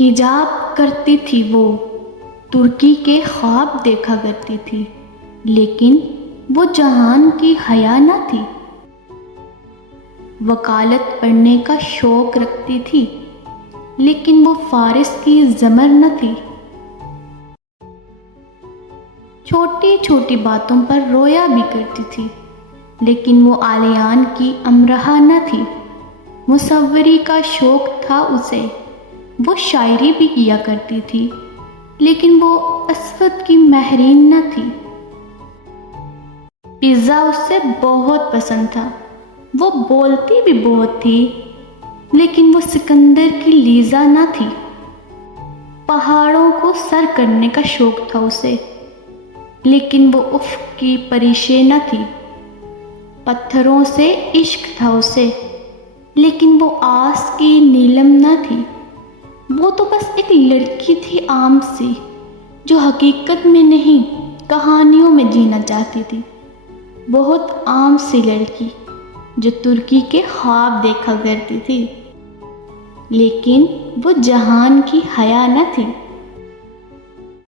حجاب کرتی تھی وہ، ترکی کے خواب دیکھا کرتی تھی، لیکن وہ جہان کی حیا نہ تھی۔ وکالت پڑھنے کا شوق رکھتی تھی، لیکن وہ فارس کی زمر نہ تھی۔ چھوٹی چھوٹی باتوں پر رویا بھی کرتی تھی، لیکن وہ آلیان کی امرہا نہ تھی۔ مصوری کا شوق تھا اسے، وہ شاعری بھی کیا کرتی تھی، لیکن وہ اسود کی مہرین نہ تھی۔ پیزا اسے بہت پسند تھا، وہ بولتی بھی بہت تھی، لیکن وہ سکندر کی لیزا نہ تھی۔ پہاڑوں کو سر کرنے کا شوق تھا اسے، لیکن وہ افق کی پریشے نہ تھی۔ پتھروں سے عشق تھا اسے، لیکن وہ آس کی نیلم نہ تھی۔ وہ تو بس ایک لڑکی تھی عام سی، جو حقیقت میں نہیں کہانیوں میں جینا چاہتی تھی۔ بہت عام سی لڑکی جو ترکی کے خواب دیکھا کرتی تھی، لیکن وہ جہان کی حیا نہ تھی۔